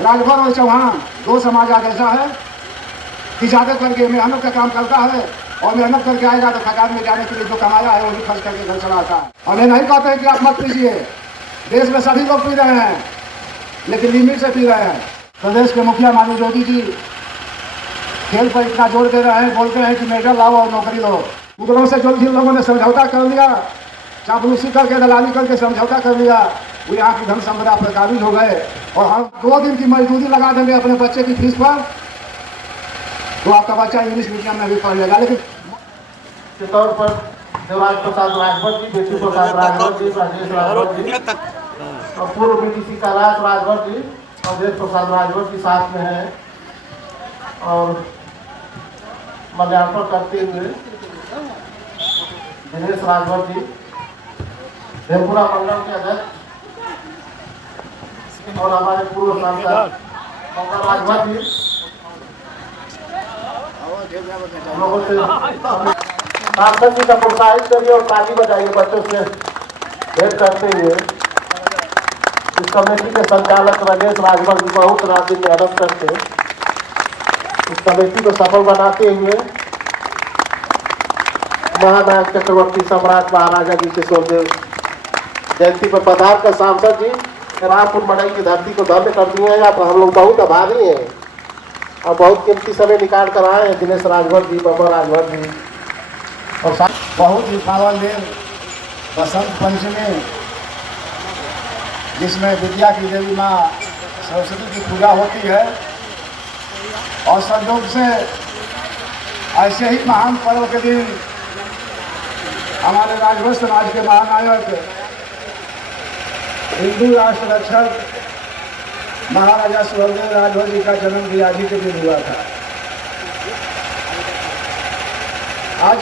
राजभर और चौहान दो समाज आज ऐसा है कि ज़्यादा करके मेहनत का काम करता है और मेहनत करके आएगा तो खजान में जाने के लिए जो कमाया है वही खर्च करके घर चला आता है। हमें नहीं कहते हैं कि आप मत पीजिए, देश में सभी लोग पी रहे हैं लेकिन लिमिट से पी रहे हैं। प्रदेश के मुखिया माननीय योगी जी खेल पर इतना जोर दे रहे हैं, बोलते हैं कि मेडल लाओ और नौकरी लो। मुगलों से जो जिन लोगों ने समझौता कर लिया, चापलूसी करके दलाली करके समझौता कर लिया, वो यहाँ की धन संपदा पर काबिज हो गए और हम 2 दिन की मजदूरी लगा देंगे अपने बच्चे की फीस पर तो आपका बच्चा इंग्लिश मीडियम में भी पढ़ लेगा। लेकिन के तौर पर देवराज प्रसाद राजभर जी, बेचू प्रसाद राजभर जी, राजेश राजभर जी और पूर्व बीडीसी कैलाश राजभर जी और देव प्रसाद राजभर जी साथ में हैं और माल्यार्पण करते हुए दिनेश राजभर जी, देवपुरा मंडल के अध्यक्ष और हमारे पूर्व सांसद राजभर जी लोगों से सांसद जी का प्रोत्साहित करिए और ताली बजाइए बच्चों से भेंट करते हुए। इस कमेटी के संचालक राजेश राजभर जी बहुत रात दिन मेहनत करते इस कमेटी को सफल बनाते हुए महानायक चक्रवर्ती सम्राट महाराजा जी किशोरदेव जयंती पर पधार कर सांसद जी रामपुर मड़ई की धरती को धन्य कर दिए हैं। आप हम लोग बहुत आभारी हैं और बहुत कीमती समय निकाल कर आए हैं दिनेश राजभर जी, बाबा राजभर जी और बहुत ही पावन दिन बसंत पंचमी, जिसमें विद्या की देवी माँ सरस्वती की पूजा होती है और संयोग से ऐसे ही महान पर्व के दिन हमारे राजभर समाज के महानायक हिंदू राष्ट्र रक्षक महाराजा सुहेलदेव राजभर जी का जन्म भी आज ही के दिन हुआ था। आज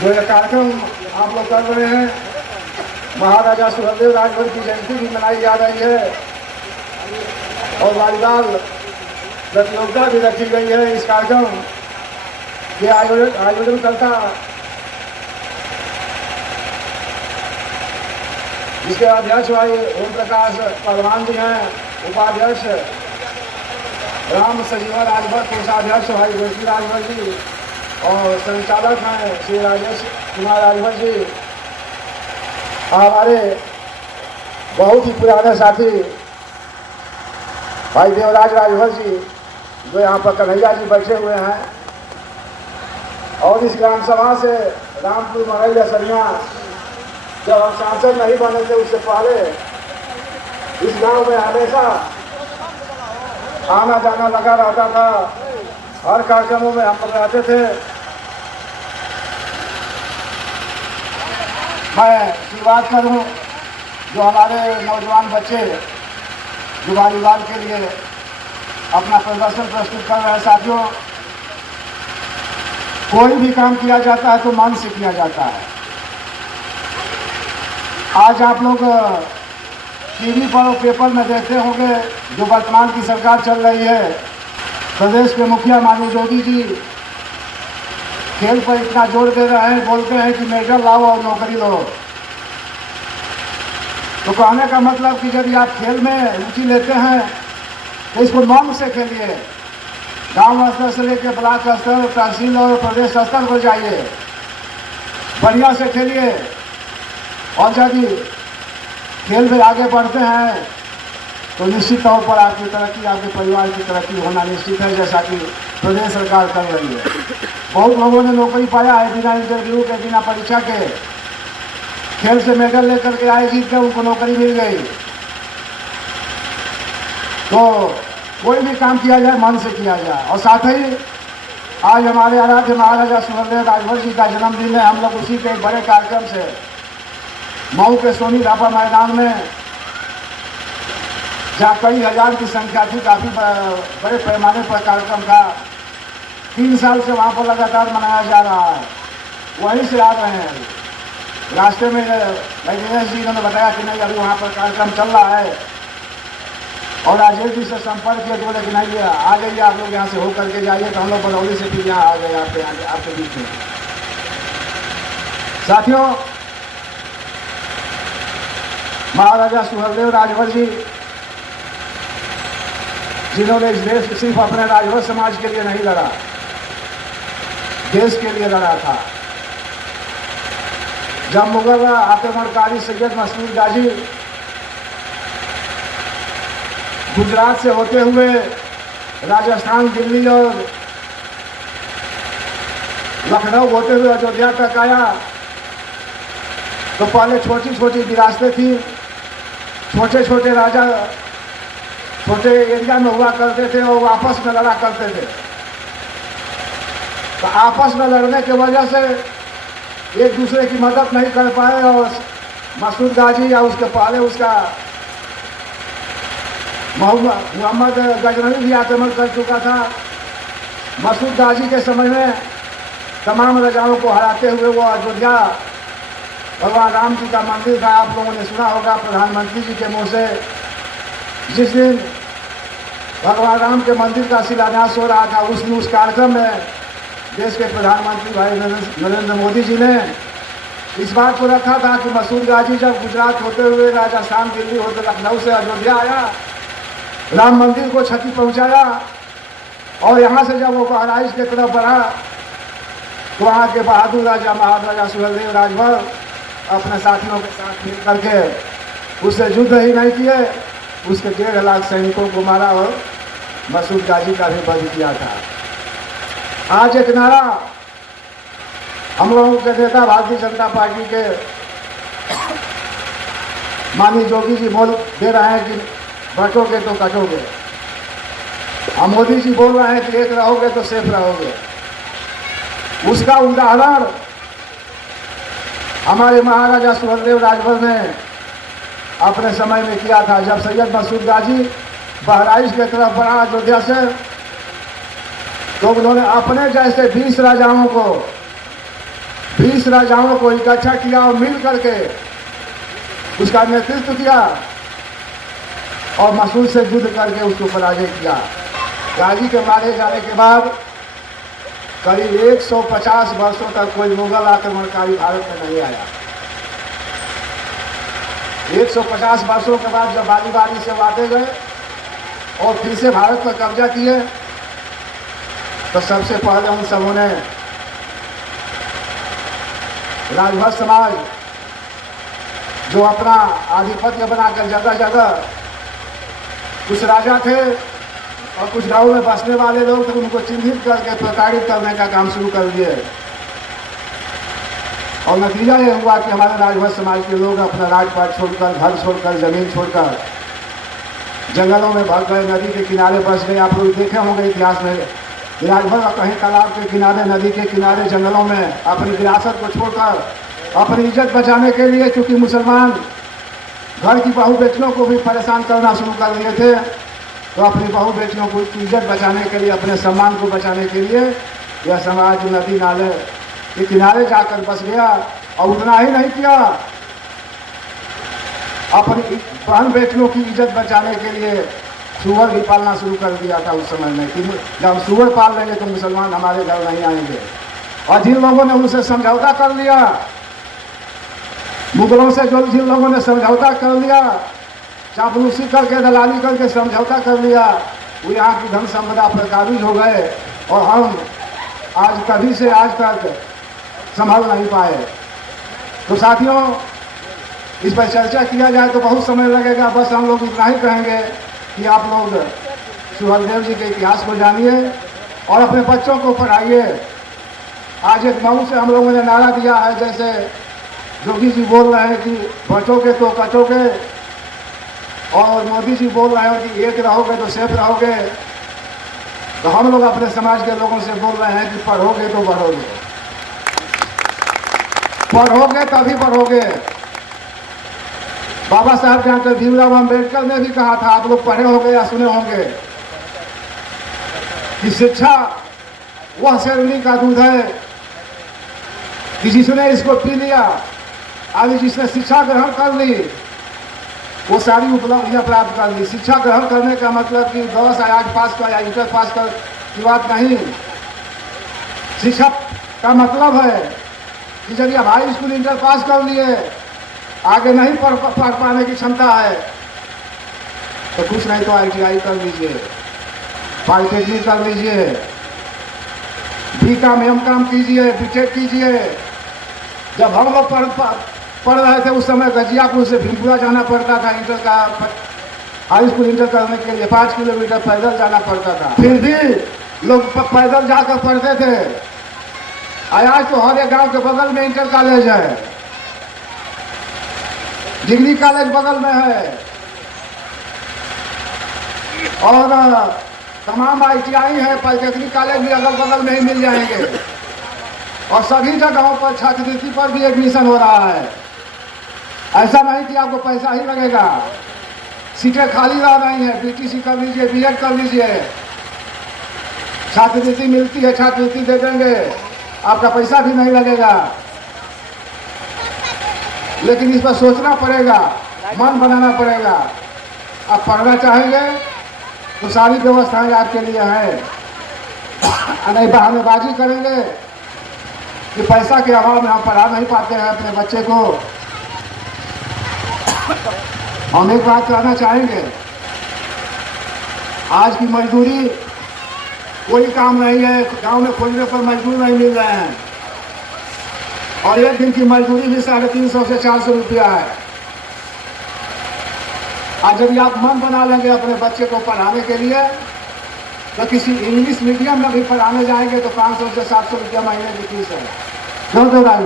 जो यह कार्यक्रम आप लोग कर रहे हैं, महाराजा सुहेलदेव राजभर की जयंती भी मनाई जा रही है और वॉलीबॉल प्रतियोगिता भी रखी गई है। इस कार्यक्रम के आयोजन करता जिसके अध्यक्ष भाई ओम प्रकाश पहलवान जी हैं, उपाध्यक्ष राम सजीवा राजभर, कोषाध्यक्ष भाई गोष्ठी राजभर जी और संचालक हैं श्री राजेश कुमार राजभर जी। हमारे बहुत ही पुराने साथी भाई देवराज राजभर जी जो यहाँ पर कन्हैया जी बैठे हुए हैं और इस ग्राम सभा से रामपुर मड़ई असरिया जब हम सांसद नहीं बने थे उससे पहले इस गांव में हमेशा आना जाना लगा रहता था। हर कार्यक्रमों में हम लोग रहते थे। मैं शुरुआत करूं जो हमारे नौजवान बच्चे जो वॉलीबॉल के लिए अपना प्रदर्शन प्रस्तुत कर रहे हैं। साथियों, कोई भी काम किया जाता है तो मन से किया जाता है। आज आप लोग टीवी पर और पेपर में देखते होंगे जो वर्तमान की सरकार चल रही है, प्रदेश के मुखिया माननीय योगी जी खेल पर इतना जोर दे रहे हैं, बोलते हैं कि मेडल लाओ और नौकरी लो। तो कहने का मतलब कि यदि आप खेल में रुचि लेते हैं तो इसको मन से खेलिए। गांव स्तर से लेकर ब्लॉक स्तर, तहसील और प्रदेश स्तर पर जाइए, बढ़िया से खेलिए और यदि खेल में आगे बढ़ते हैं तो निश्चित तौर पर आपकी तरक्की, आपके परिवार की तरक्की होना निश्चित है, जैसा कि प्रदेश सरकार कर रही है। बहुत लोगों ने नौकरी पाया है बिना इंटरव्यू के, बिना परीक्षा के, खेल से मेडल लेकर के आए, जीत के उनको नौकरी मिल गई। तो कोई भी काम किया जाए मन से किया जाए। और साथ ही आज हमारे आराध्य महाराजा सुहेलदेव राजभर जी का जन्मदिन है। हम लोग उसी के एक बड़े कार्यक्रम से मऊ के सोनी ढाबा मैदान में, जहाँ कई हजार की संख्या थी, काफ़ी बड़े पैमाने पर कार्यक्रम था। 3 साल से वहाँ पर लगातार मनाया जा रहा है। वहीं से आ रहे हैं। रास्ते में दिनेश जी ने बताया कि नहीं, अभी वहाँ पर कार्यक्रम चल रहा है और राजेश जी से संपर्क किया तो बोले कि नहीं आ जाइए आप लोग, यहाँ से हो करके जाइए। तो हम लोग बरौली से फिर यहाँ आ गए आपके बीच में। साथियों, महाराजा सुहेलदेव राजभर जी जिन्होंने इस देश सिर्फ अपने राजभर समाज के लिए नहीं लड़ा, देश के लिए लड़ा था। जब मुगल आक्रमणकारी सैयद मसूद गाजी गुजरात से होते हुए राजस्थान, दिल्ली और लखनऊ होते हुए अयोध्या तक आया, तो पहले छोटी छोटी विरासतें थी, छोटे छोटे राजा छोटे एरिया में हुआ करते थे और आपस में लड़ा करते थे। तो आपस में लड़ने की वजह से एक दूसरे की मदद नहीं कर पाए और मसूद गाजी या उसके पहले उसका मोहम्मद गजनवी भी आक्रमण कर चुका था। मसूद गाजी के समय में तमाम राजाओं को हराते हुए वो अयोध्या भगवान राम जी का मंदिर था, आप लोगों ने सुना होगा प्रधानमंत्री जी के मुंह से। जिस दिन भगवान राम के मंदिर का शिलान्यास हो रहा था, उस कार्यक्रम में देश के प्रधानमंत्री भाई नरेंद्र मोदी जी ने इस बात को रखा था कि मसूद गाजी जब गुजरात होते हुए राजस्थान, दिल्ली होते लखनऊ से अयोध्या आया, राम मंदिर को क्षति पहुंचाया और यहाँ से जब वो बहराइच की तरफ बढ़ा तो वहाँ के बहादुर राजा महाराजा सुहेलदेव राजभर अपने साथियों के साथ मिल करके उससे युद्ध ही नहीं किए, उसके 1.5 लाख सैनिकों को मारा और मसूद गाजी का भी वध किया था। आज एक नारा हम लोगों के नेता भारतीय जनता पार्टी के माननीय जोगी जी बोल दे रहे हैं कि बटोगे तो कटोगे, और मोदी जी बोल रहे हैं कि एक रहोगे तो सेफ रहोगे। उसका उदाहरण हमारे महाराजा सुहेलदेव राजभर ने अपने समय में किया था। जब सैयद मसूद गाजी बहराइच की तरफ बढ़ा अयोध्या से, तो उन्होंने अपने जैसे 20 राजाओं को इकट्ठा किया और मिल करके उसका नेतृत्व किया और मसूद से युद्ध करके उसको पराजय किया। गाजी के मारे जाने के बाद करीब 150 वर्षों तक कोई मुगल आक्रमणकारी भारत में नहीं आया। 150 वर्षों के बाद जब बारी बारी से वाटे गए और फिर से भारत पर कब्जा किए, तो सबसे पहले उन सबों ने राजभर समाज जो अपना आधिपत्य बनाकर जगह जगह, कुछ राजा थे और कुछ गांव में बसने वाले लोग थे, उनको चिन्हित करके प्रताड़ित करने का काम शुरू कर दिए। और नतीजा ये हुआ कि हमारे राजभर समाज के लोग अपना राजपाट छोड़कर, घर छोड़कर, जमीन छोड़कर जंगलों में भाग गए, नदी के किनारे बस गए। आप लोग देखे होंगे इतिहास में, राजभर कहीं तालाब के किनारे, नदी के किनारे, जंगलों में अपनी विरासत को छोड़कर अपनी इज्जत बचाने के लिए, क्योंकि मुसलमान घर की बहू बेटियों को भी परेशान करना शुरू कर दिए थे, तो अपनी बहू बेटियों को इज्जत बचाने के लिए, अपने सम्मान को बचाने के लिए यह समाज नदी नाले के किनारे जाकर बस गया। और उतना ही नहीं किया, अपनी बहन बेटियों की इज्जत बचाने के लिए सुअर भी पालना शुरू कर दिया था उस समय में, कि जब हम सुअर पाल लेंगे तो मुसलमान हमारे घर नहीं आएंगे। और जिन लोगों ने उनसे समझौता कर लिया, मुगलों से जो जिन लोगों ने समझौता कर लिया, चापलूसी करके, दलाली करके समझौता कर लिया, वो यहाँ की धन संपदा पर काबिज हो गए और हम आज कभी से आज तक संभल नहीं पाए। तो साथियों, इस पर चर्चा किया जाए तो बहुत समय लगेगा। बस हम लोग इतना ही कहेंगे कि आप लोग सुहेलदेव जी के इतिहास को जानिए और अपने बच्चों को पढ़ाइए। आज एक मऊ से हम लोगों ने नारा दिया है, जैसे जोगी जी बोल रहे हैं कि बचोगे तो कटोगे, और मोदी जी बोल रहे हैं कि एक रहोगे तो सेफ रहोगे, तो हम लोग अपने समाज के लोगों से बोल रहे हैं कि पढ़ोगे तो बढ़ोगे, पढ़ोगे तभी बढ़ोगे। बाबा साहब डॉक्टर भीमराव अम्बेडकर ने भी कहा था, आप लोग पढ़े होंगे या सुने होंगे, कि शिक्षा वह शेरनी का दूध है कि जिसने इसको पी लिया, अभी जिसने शिक्षा ग्रहण कर ली वो सारी उपलब्धियां प्राप्त कर ली। शिक्षा ग्रहण करने का मतलब कि 10 IIT पास कर या इंटर पास कर की बात नहीं। शिक्षा का मतलब है कि यदि आप हाई स्कूल इंटर पास कर लिए, आगे नहीं पढ़ पाने की क्षमता है, तो कुछ नहीं तो ITI कर लीजिए, पॉलिटेक्निक कर लीजिए, बीकॉम एमकॉम कीजिए, बीटेक कीजिए। जब हम लोग पढ़ रहे थे उस समय गजियापुर से भीमपुरा जाना पड़ता था इंटर का हाई स्कूल इंटर करने के लिए 5 किलोमीटर पैदल जाना पड़ता था। फिर भी लोग पैदल जाकर पढ़ते थे। आज तो हर एक गांव के बगल में इंटर कॉलेज है, डिग्री कॉलेज बगल में है, और तमाम ITI है, पॉलिटेक्निक कॉलेज भी अगल बगल में ही मिल जाएंगे। और सभी जगहों पर छात्रवृत्ति पर भी एडमिशन हो रहा है। ऐसा नहीं कि आपको पैसा ही लगेगा, सीटें खाली रह रही हैं। BTC कर लीजिए, B.Ed कर लीजिए, छात्रवृत्ति मिलती है, छात्रवृत्ति दे देंगे, आपका पैसा भी नहीं लगेगा। लेकिन इस पर सोचना पड़ेगा, मन बनाना पड़ेगा। आप पढ़ना चाहेंगे तो सारी व्यवस्थाएं आपके लिए है। नहीं बहानेबाजी करेंगे कि पैसा के अभाव में हम पढ़ा नहीं पाते हैं अपने बच्चे को। हम एक बात कहना चाहेंगे, आज की मजदूरी कोई काम नहीं है, गांव में खोजने पर मजदूर नहीं मिल रहे हैं। और एक दिन की मजदूरी भी 350 से 400 रुपया है। आज यदि आप मन बना लेंगे अपने बच्चे को पढ़ाने के लिए, तो किसी इंग्लिश मीडियम में भी पढ़ाने जाएंगे तो 500 से 700 रुपया महीने की फीस है। क्यों तो राज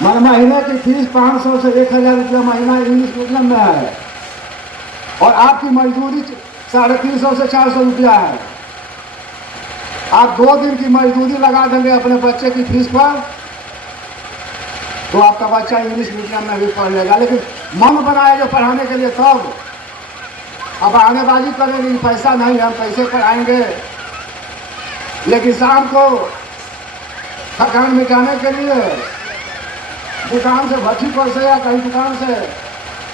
भाई, महीने की फीस 500 से 1000 रुपया महीना इंग्लिश मीडियम में है, और आपकी मजदूरी 350 से 400 रुपया है। आप 2 दिन की मजदूरी लगा देंगे अपने बच्चे की फीस पर, तो आपका बच्चा इंग्लिश मीडियम में भी पढ़ लेगा। लेकिन मन बनाएगा पढ़ाने के लिए तब। अब आनेबाजी करेंगे कि पैसा नहीं, हम पैसे पढ़ाएंगे, लेकिन शाम को थकान मिटाने के लिए दुकान से भट्टी पर से या कहीं दुकान से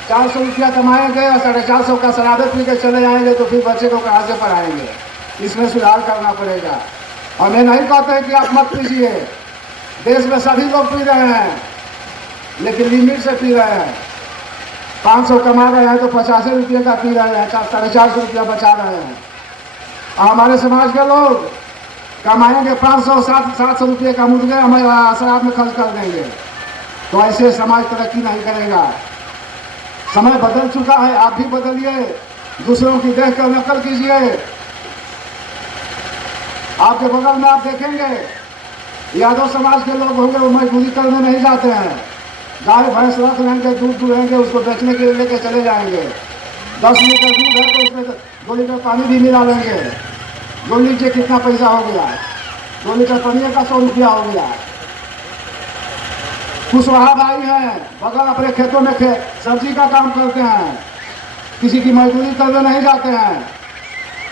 400 रुपया कमाएंगे और 450 का शराबे पी के चले जाएंगे, तो फिर बच्चे को कहाँ से पढ़ाएंगे? इसमें सुधार करना पड़ेगा। और मैं नहीं कहते हैं कि आप मत पीजिए, देश में सभी लोग पी रहे हैं, लेकिन लिमिट से पी रहे हैं। 500 कमा रहे हैं तो 85 रुपये का पी रहे हैं, 450 रुपया बचा रहे हैं। और हमारे समाज के लोग कमाएंगे 500-700 रुपये का मुर्गे हमारे शराब में खर्च कर देंगे। तो ऐसे समाज तरक्की नहीं करेगा। समय बदल चुका है, आप भी बदलिए, दूसरों की देख कर नकल कीजिए। आपके बगल में आप देखेंगे यादव समाज के लोग होंगे, वो मजदूरी करने नहीं जाते हैं, गाय भैंस रख लेंगे, दूध दुहेंगे, उसको बेचने के लिए लेके चले जाएंगे। 10 लीटर दूध है तो उसमें 2 लीटर पानी भी मिला लेंगे। 2 लीजिए कितना पैसा हो गया, 2 लीटर पनीर का 100 रुपया हो गया। कुशवाहा भाई हैं, बगल अपने खेतों में सब्जी का काम करते हैं, किसी की मजदूरी करने नहीं जाते हैं।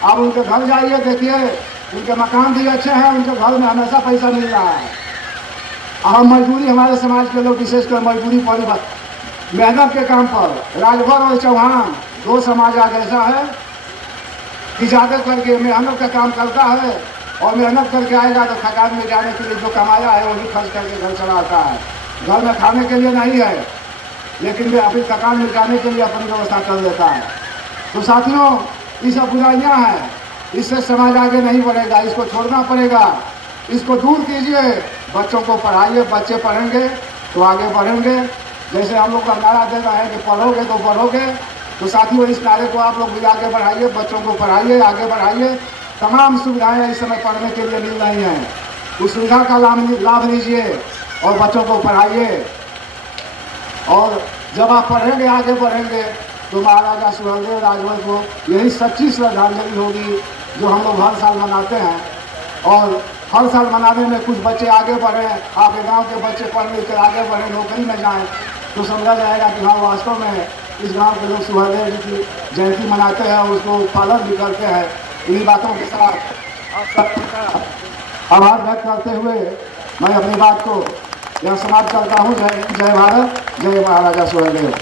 आप उनके घर जाइए, देखिए उनके मकान भी अच्छे हैं, उनके घर में हमेशा पैसा मिल रहा है। और मजदूरी, हमारे समाज के लोग विशेषकर मजदूरी पर मेहनत के काम पर, राजभर और चौहान 2 समाज आज ऐसा है कि ज़्यादा करके मेहनत का काम करता है, और मेहनत करके आएगा तो थकान में जाने के लिए जो कमाया है वो भी खर्च करके घर चलाता है। घर में खाने के लिए नहीं है, लेकिन वे अपनी थकान में जाने के लिए अपनी व्यवस्था कर लेता है। तो साथियों, ये सब बुराइयाँ हैं, इससे समाज आगे नहीं बढ़ेगा, इसको छोड़ना पड़ेगा, इसको दूर कीजिए। बच्चों को पढ़ाइए, बच्चे पढ़ेंगे तो आगे बढ़ेंगे। जैसे हम लोग का नारा दे रहे हैं कि पढ़ोगे तो बढ़ोगे, तो साथियों इस नारे को आप लोग भी आगे बढ़ाइए, बच्चों को पढ़ाइए, आगे बढ़ाइए। तमाम सुविधाएं इस समय पढ़ने के लिए मिल रही हैं, उस सुविधा का लाभ लीजिए और बच्चों को पढ़ाइए। और जब आप पढ़ेंगे, आगे बढ़ेंगे, तो महाराजा सुहेलदेव राजभर को यही सच्ची श्रद्धांजलि होगी जो हम लोग हर साल मनाते हैं। और हर साल मनाने में कुछ बच्चे आगे बढ़े, आपके गांव के बच्चे पढ़ लिख कर आगे बढ़े, नौकरी में जाएं, तो समझा जाएगा कि हाँ वास्तव में इस गांव के लोग सुहेलदेव जी की जयंती मनाते हैं और उसको पालन भी करते हैं। इन्हीं बातों के साथ आभार व्यक्त करते हुए मैं अपनी बात को यह समाप्त करता हूँ। जय भारत, जय महाराजा सुहेलदेव।